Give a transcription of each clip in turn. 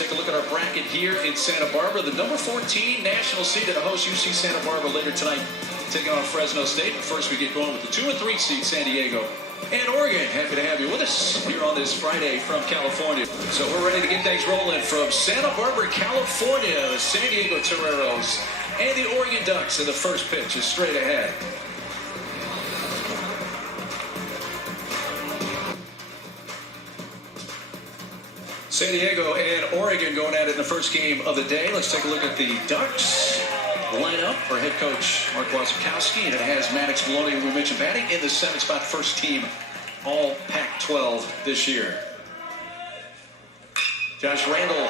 take a look at our bracket here in Santa Barbara. The number 14 national seed to host UC Santa Barbara later tonight, taking on Fresno State. But first we get going with the 2 and 3 seed San Diego and Oregon. Happy to have you with us here on this Friday from California. So we're ready to get things rolling from Santa Barbara, California. The San Diego Toreros and the Oregon Ducks, and the first pitch is straight ahead. San Diego and Oregon going at it in the first game of the day. Let's take a look at the Ducks lineup for head coach Mark Wasikowski, and it has Maddox Maloney, who we mentioned, batting in the 7th spot, first team all Pac-12 this year. Josh Randall,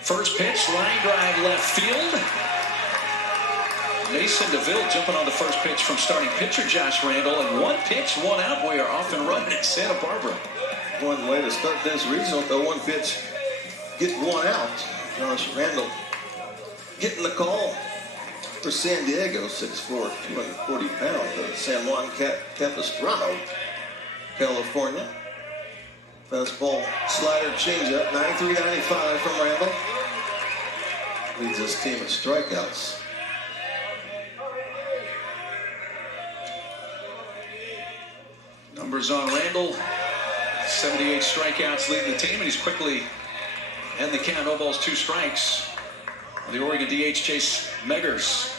first pitch, line drive left field. Mason DeVille jumping on the first pitch from starting pitcher Josh Randall, and 1 pitch, 1 out. We are off and running in Santa Barbara. One way to start this regional, though, 1 pitch, get 1 out. Josh Randall getting the call for San Diego, 6'4", 240 pounds, of San Juan Capistrano, California. Fastball, slider, changeup, 93-95 from Randall. Leads this team in strikeouts. Numbers on Randall. 78 strikeouts leading the team, and he's quickly in the count. 0 balls, 2 strikes. The Oregon DH Chase Meggers.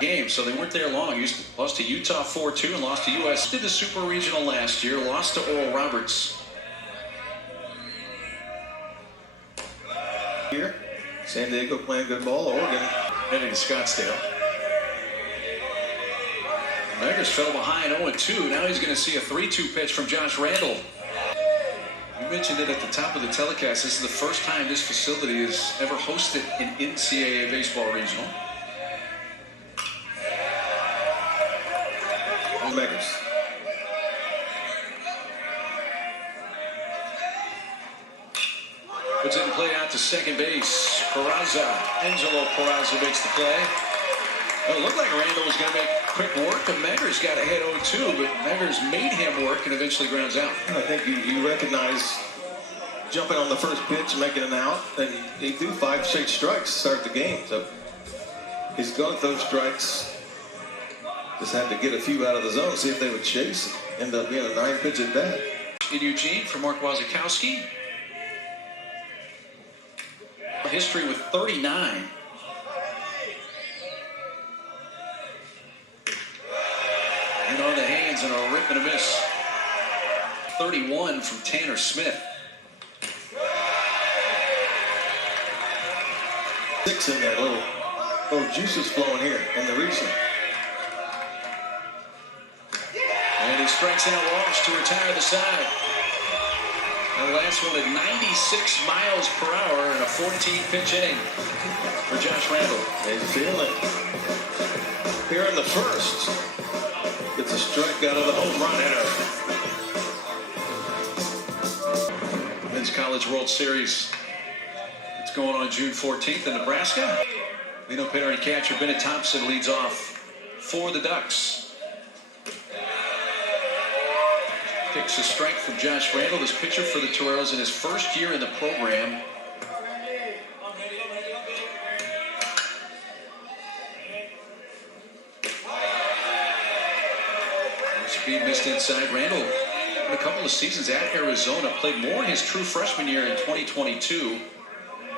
Game, so they weren't there long. Lost to Utah 4-2 and lost to US. Did the Super Regional last year. Lost to Oral Roberts. Here, San Diego playing good ball. Oregon heading to Scottsdale. Meggers fell behind 0-2. Now he's going to see a 3-2 pitch from Josh Randall. You mentioned it at the top of the telecast. This is the first time this facility has ever hosted an NCAA baseball regional. Meggers. Puts it in play out to second base. Angelo Peraza makes the play. Well, it looked like Randall was going to make quick work, and Meggers got ahead 0-2, but Meggers made him work and eventually grounds out. I think you recognize jumping on the first pitch, making an out, and he threw 5 straight strikes to start the game. So he's gone those strikes. Just had to get a few out of the zone, see if they would chase. End up being a 9-pitch at bat. In Eugene for Mark Wasikowski. History with 39. And on the hands and a rip and a miss. 31 from Tanner Smith. 6 in there, little juices flowing here in the region. And he strikes out Walsh to retire the side. And the last one at 96 miles per hour in a 14-pitch inning for Josh Randall. He's feeling it. Here in the first. Gets a strikeout of the home run hitter. Men's College World Series. It's going on June 14th in Nebraska. Lino Perry catcher Bennett Thompson leads off for the Ducks. Picks a strike from Josh Randall, this pitcher for the Toreros in his first year in the program. Speed missed inside. Randall, in a couple of seasons at Arizona, played more in his true freshman year in 2022.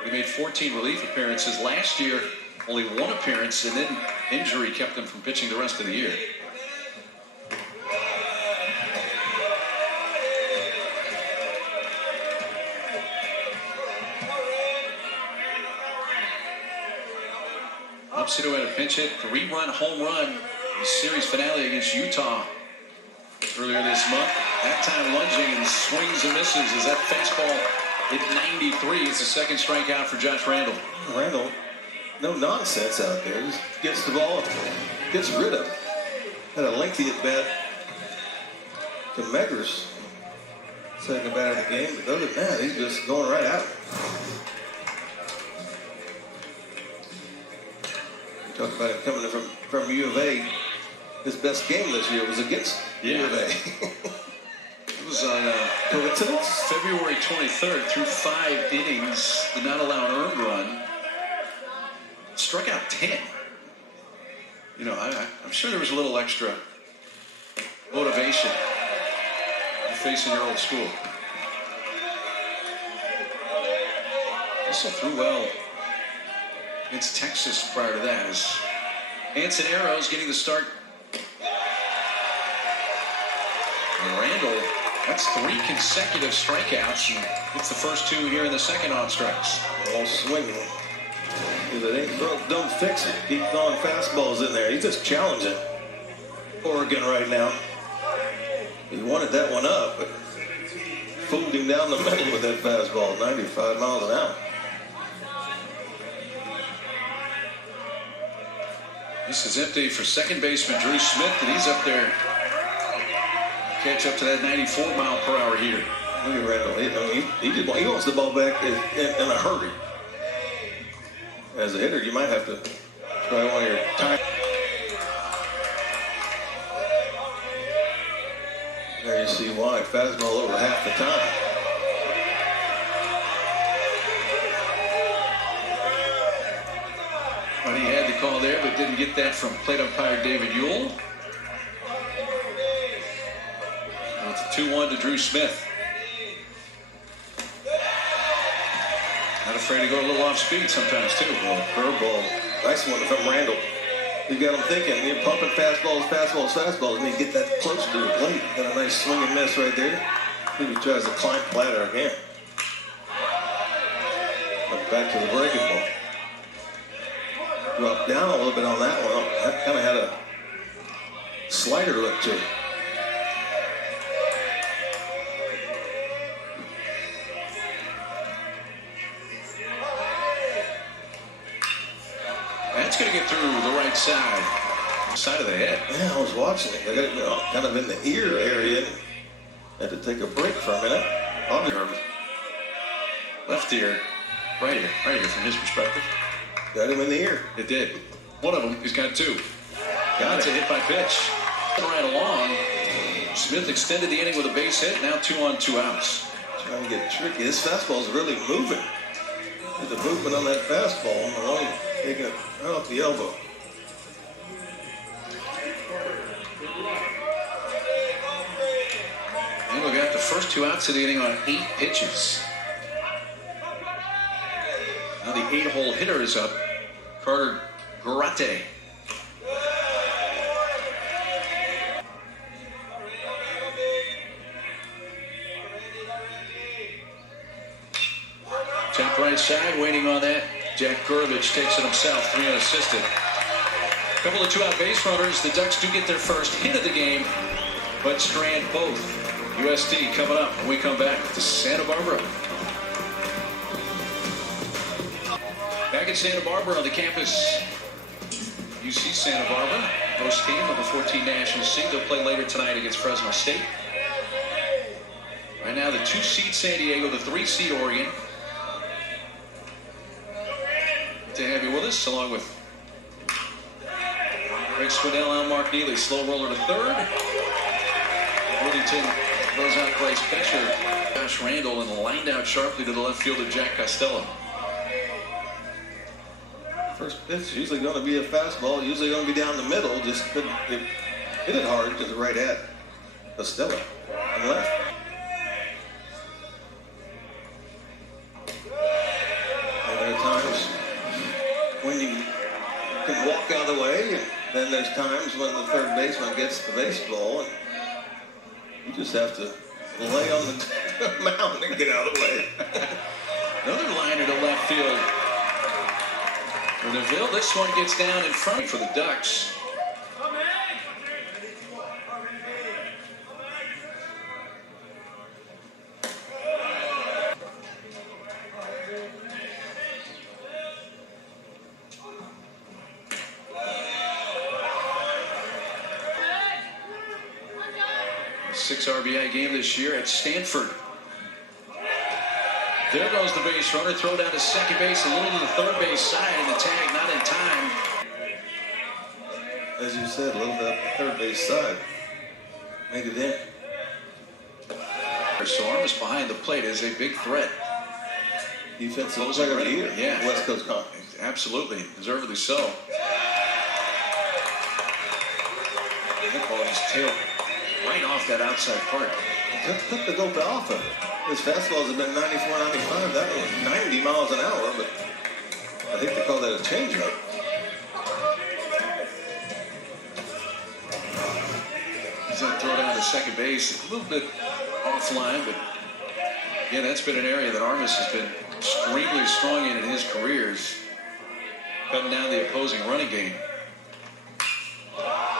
He made 14 relief appearances. Last year, only 1 appearance, and then injury kept him from pitching the rest of the year. Upsito had a pinch hit, 3-run home run in the series finale against Utah earlier this month. That time lunging and swings and misses as that fastball at 93 is the second strikeout for Josh Randall. Randall, no nonsense out there. Just gets the ball, gets rid of it. Had a lengthy at bat to Meggers. Second bat of the game, but other than that, he's just going right out. Talk about him coming from U of A. his best game this year was against U of A. It was on Coincidence? February 23rd, through 5 innings, did not allow an earned run. Struck out 10. You know, I'm sure there was a little extra motivation facing your old school. Also threw well against Texas prior to that, as Ansonero's getting the start. And Randall, that's 3 consecutive strikeouts, and it's the first 2 here in the second on strikes. All swinging. If it ain't broke, don't fix it. Keep throwing fastballs in there. He's just challenging Oregon right now. He wanted that one up, but fooled him down the middle with that fastball, 95 miles an hour. This is empty for second baseman Drew Smith, and he's up there. Catch up to that 94-mile-per-hour heater. Look at Randall. He wants the ball back in a hurry. As a hitter, you might have to try one of your time. There you see why. Fastball over half the time. But he had the call there, but didn't get that from plate umpire David Ewell. It's a 2-1 to Drew Smith. Not afraid to go a little off speed sometimes, too. Well, curveball. Nice one from Randall. You got him thinking. You're pumping fastballs, and you get that close to the plate. Got a nice swing and miss right there. Maybe he tries to climb ladder again. But back to the breaking ball. Dropped down a little bit on that one. That kind of had a slider look to it. That's going to get through the right side of the head. Yeah, I was watching it. I got it, kind of in the ear area. Had to take a break for a minute. Left ear, right ear from his perspective. Got him in the ear. It did. One of them, he's got 2. That's a hit by pitch. Right along. Smith extended the inning with a base hit. Now 2 on, 2 outs. Trying to get tricky. This fastball's really moving. There's a movement on that fastball. Maloney taking it right off the elbow. And we got the first 2 outs of the inning on 8 pitches. Now the 8-hole hitter is up. Carter Garate. Top right side, waiting on that. Jack Gurovich takes it himself, 3 unassisted. A couple of 2-out base runners. The Ducks do get their first hit of the game, but strand both. USD coming up when we come back to Santa Barbara. Back at Santa Barbara on the campus, UC Santa Barbara, host team of the 14 national seed. They'll play later tonight against Fresno State. Right now, the 2-seed San Diego, the 3-seed Oregon. Good to have you with us, along with Greg Swindell and Mark Neely. Slow roller to third. Worthington throws out Bryce Bescher. Josh Randall, and lined out sharply to the left fielder Jack Costello. First pitch usually going to be a fastball, usually going to be down the middle. Just couldn't hit it hard to the right at Costello on left. And there are times when you can walk out of the way, and then there's times when the third baseman gets the baseball, and you just have to lay on the mound and get out of the way. Another liner to left field. For Neville, this one gets down in front for the Ducks. Six RBI game this year at Stanford. There goes the base runner. Throw down to second base, a little to the third base side, and the tag not in time. as you said, a little bit up the third base side. Made it in. Armas behind the plate is a big threat. Defensive player of the year. Yeah. West Coast Conference. Absolutely. Deservedly so. Ball his tail right off that outside part. Took the dope off of it. His fastballs have been 94, 95. That was 90 miles an hour, but I think they call that a changeup. He's going to throw down to second base. A little bit offline, but yeah, that's been an area that Armas has been extremely strong in his careers, cutting down the opposing running game.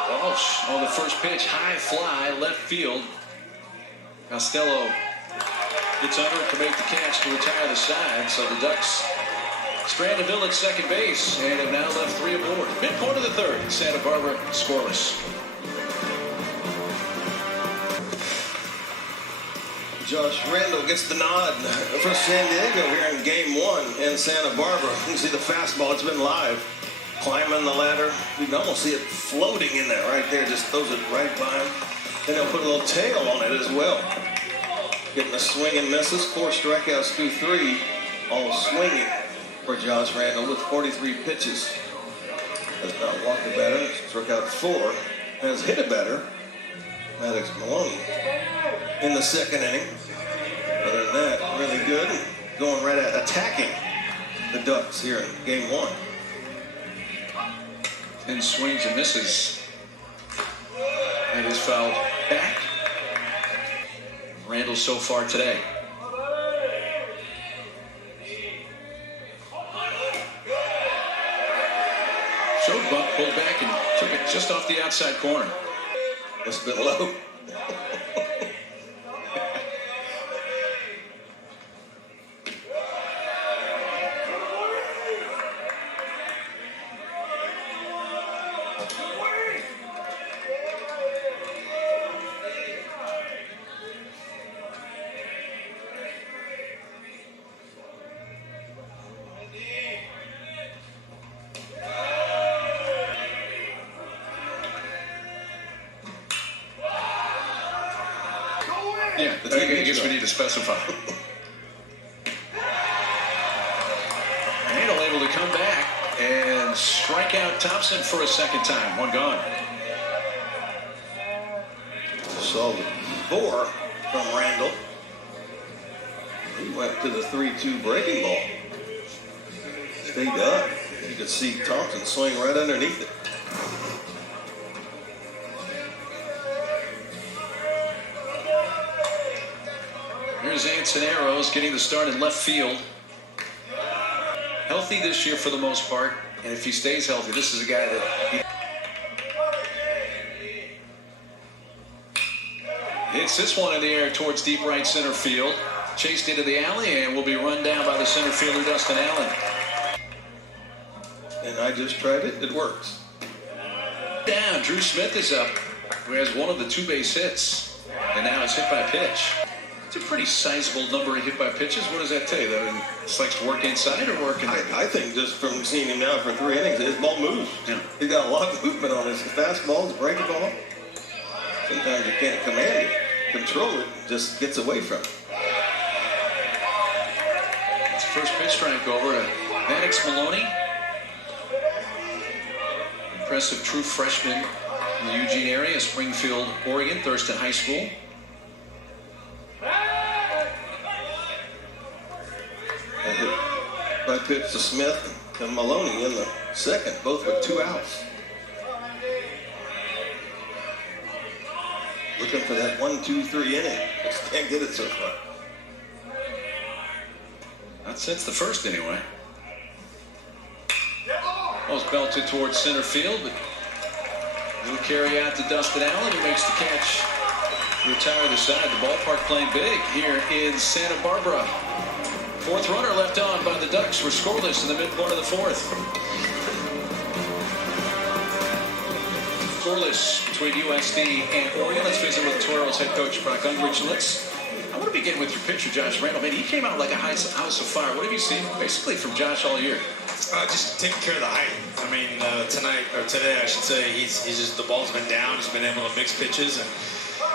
Walsh on the first pitch, high fly, left field. Costello gets under it to make the catch to retire the side. So the Ducks stranded at second base and have now left 3 aboard. Midpoint of the third, Santa Barbara scoreless. Josh Randall gets the nod for San Diego here in game 1 in Santa Barbara. You can see the fastball, it's been live. Climbing the ladder. You can almost see it floating in there right there. Just throws it right by him. Then he'll put a little tail on it as well. Getting a swing and misses. 4 strikeouts through 3. All swinging for Josh Randall with 43 pitches. Has not walked a batter. Struck out 4. Has hit a batter. Maddox Maloney in the second inning. Other than that, really good. Going right at attacking the Ducks here in game 1. 10 swings and misses. And is fouled back. Randall so far today. Showed bunt, pulled back and took it just off the outside corner. It's been low. Yeah, I guess we need to specify. Randall able to come back and strike out Thompson for a second time. 1 gone. Solid 4 from Randall. He went to the 3-2 breaking ball. Stayed up. You could see Thompson swing right underneath it. Here's Antoneros getting the start in left field. Healthy this year for the most part, and if he stays healthy, this is a guy that hits this one in the air towards deep right center field. Chased into the alley and will be run down by the center fielder Dustin Allen. And I just tried it. It works. Down, Drew Smith is up, who has one of the 2 base hits, and now it's hit by pitch. It's a pretty sizable number of hit by pitches. What does that tell you? That he likes to work inside or work in the... I think just from seeing him now for 3 innings, his ball moves. Yeah. He's got a lot of movement on his fastball, his breaking ball. Sometimes you can't command it, control it, just gets away from it. It's first pitch strike over to Maddox Maloney. Impressive true freshman in the Eugene area, Springfield, Oregon, Thurston High School. Right pitch to Smith and Maloney in the second, both with 2 outs. Looking for that 1-2-3 inning. Just can't get it so far. Not since the first anyway. Ball's belted towards center field, but it'll carry out to Dustin Allen, who makes the catch. Retire the side. The ballpark playing big here in Santa Barbara. 4th runner left on by the Ducks. We're scoreless in the midpoint of the 4th. Scoreless between USD and Oregon. Let's visit with Toreros head coach Brock Ungrich. I want to begin with your pitcher, Josh Randall. Man, he came out like a house of fire. What have you seen basically from Josh all year? Just taking care of the height. I mean, today, I should say, he's just, the ball's been down. He's been able to mix pitches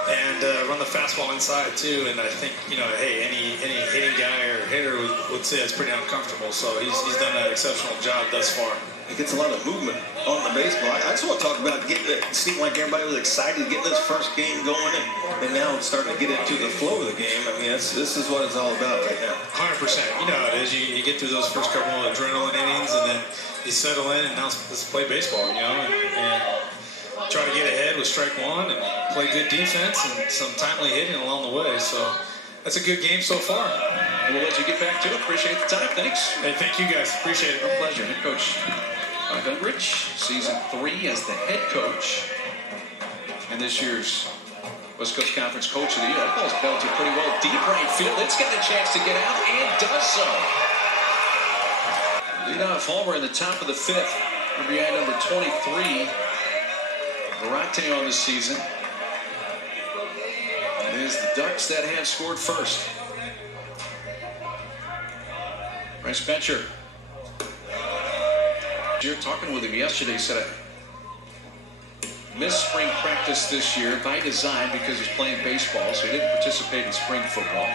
and run the fastball inside too. And I think, hey, any hitting guy or hitter would say it's pretty uncomfortable. So he's done an exceptional job thus far. He gets a lot of movement on the baseball. I just want to talk about getting it. It seemed like everybody was excited getting this first game going, and now it's starting to get into the flow of the game. I mean, this is what it's all about right now. 100%. You know how it is. You get through those first couple of adrenaline innings, and then you settle in, and now let's play baseball, and try to get ahead with strike one and play good defense and some timely hitting along the way. So that's a good game so far. And we'll let you get back to it. Appreciate the time. Thanks. Hey, thank you guys. Appreciate it. Our pleasure. Head coach Mike Undrich, season 3 as the head coach, and this year's West Coast Conference Coach of the Year. That ball's belted pretty well deep right field. It's got a chance to get out and does so. Leadoff homer in the top of the 5th. RBI number 23. Garate on the season. It is the Ducks that have scored first. Bryce Bencher. You're talking with him yesterday. He said I missed spring practice this year by design because he's playing baseball, so he didn't participate in spring football.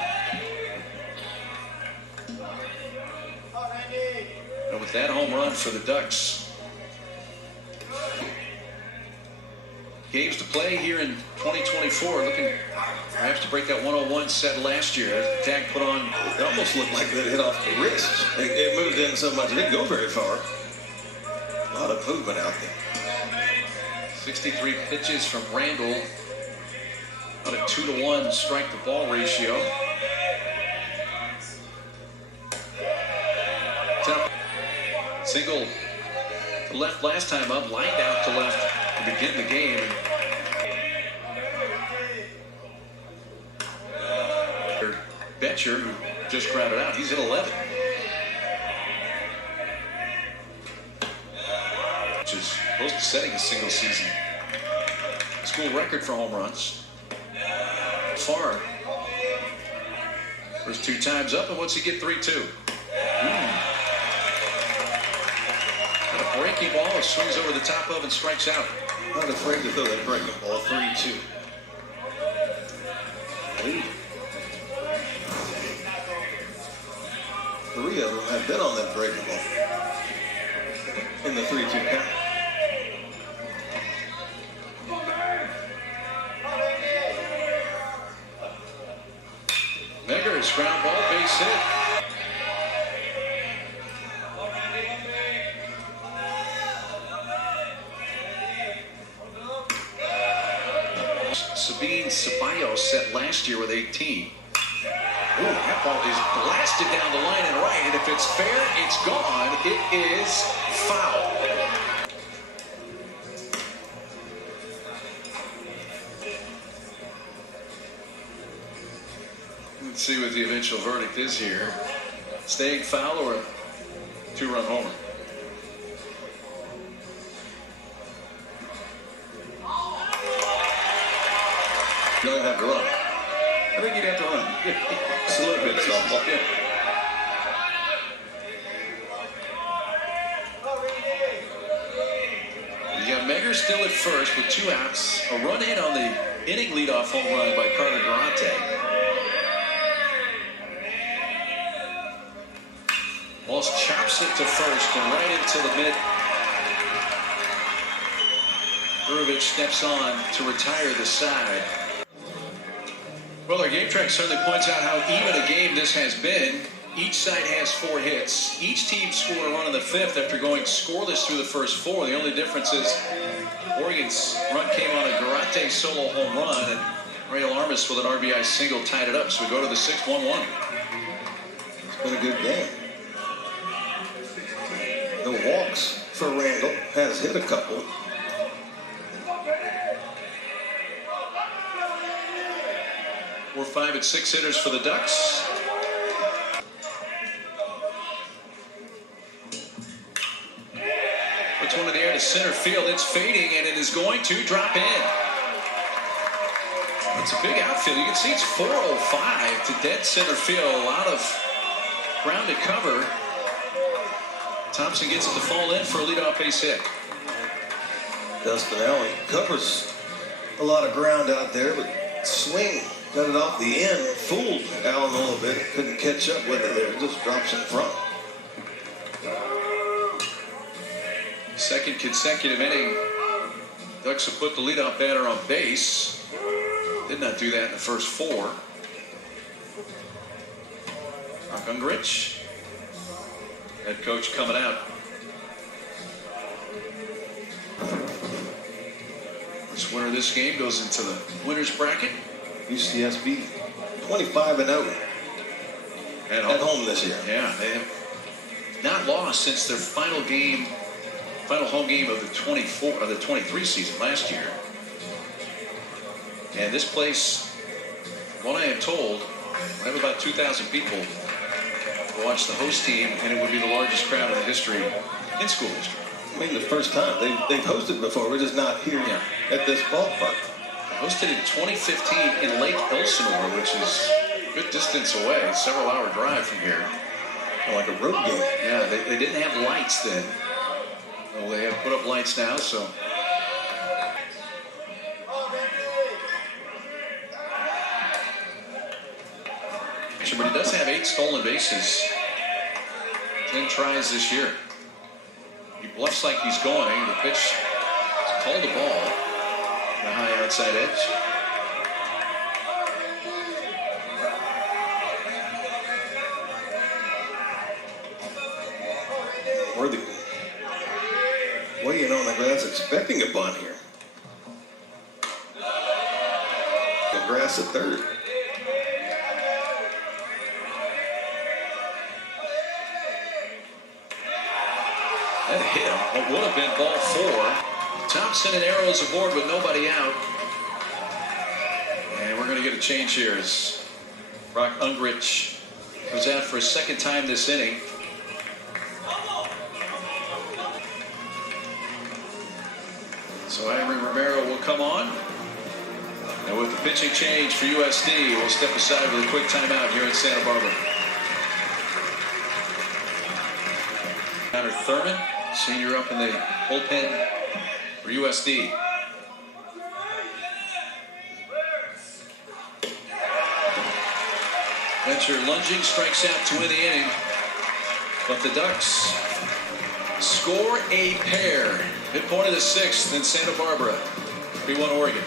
And with that home run for the Ducks, games to play here in 2024, looking perhaps to break that 101 set last year. The tag put on. It almost looked like that hit off the wrist. It moved in so much it didn't go very far. A lot of movement out there. 63 pitches from Randall. About a 2-to-1 strike to ball ratio. Single to left last time up, lined out to left to begin the game. Betcher, who just crowded out, he's at 11. Which is close to setting a single season school record for home runs. Far. First 2 times up, and what's he get? 3-2. A breaking ball, it swings over the top of and strikes out. Not afraid to throw that breaking ball. 3-2. 3 of them have been on that breaking ball in the 3-2 count. Meggers, ground ball, base hit. Sabine Ceballos set last year with 18. Ooh, that ball is blasted down the line and right, and if it's fair, it's gone. It is foul. Let's see what the eventual verdict is here. Staying foul or a 2-run homer? You don't have to run. I think you'd have to run. It's a little bit softball. Yeah. You got Meggers still at first with 2 outs. A run in on the inning leadoff home run by Carter Garate. Walsh chops it to first and right into the mid. Burovich steps on to retire the side. Well, our game track certainly points out how even a game this has been. Each side has 4 hits. Each team scored a run in the 5th after going scoreless through the first 4. The only difference is Oregon's run came on a Garate solo home run, and Rael Armas with an RBI single tied it up. So we go to the 6th, 1-1. It's been a good game. The walks for Randall, has hit a couple. We're 5 and 6 hitters for the Ducks. Puts one in the air to center field. It's fading, and it is going to drop in. It's a big outfield. You can see it's 405 to dead center field. A lot of ground to cover. Thompson gets it to fall in for a leadoff base hit. Dustin Allen covers a lot of ground out there, but swing got it off the end, fooled Allen a little bit. Couldn't catch up with it there. It just drops in front. Second consecutive inning. Ducks have put the leadoff batter on base. Did not do that in the first 4. Ungrich, head coach, coming out. This winner of this game goes into the winner's bracket. UCSB 25-0 at home this year. Yeah, they have not lost since their final home game of the 23 season last year. And this place, what I am told, I have about 2,000 people watch the host team, and it would be the largest crowd in the history, in school history. I mean, the first time. They've hosted before. We're just not here at this ballpark. Hosted in 2015 in Lake Elsinore, which is a good distance away, several-hour drive from here. Like a road game. Yeah, they didn't have lights then. Well, they have put up lights now, so. But he does have 8 stolen bases. 10 tries this year. He bluffs like he's going. The pitch called a ball. The high outside edge. Worthy weighing on the grass, expecting a bunt here. The grass at third. That hit him. It would have been ball 4. Thompson and Arrows aboard with nobody out. And we're going to get a change here as Brock Ungrich goes out for a second time this inning. So Henry Romero will come on. And with the pitching change for USD, we'll step aside with a quick timeout here in Santa Barbara. Connor Thurman, senior, up in the bullpen for USD. Venture lunging, strikes out to win the inning. But the Ducks score a pair. Midpoint of the 6th in Santa Barbara. 3-1 Oregon.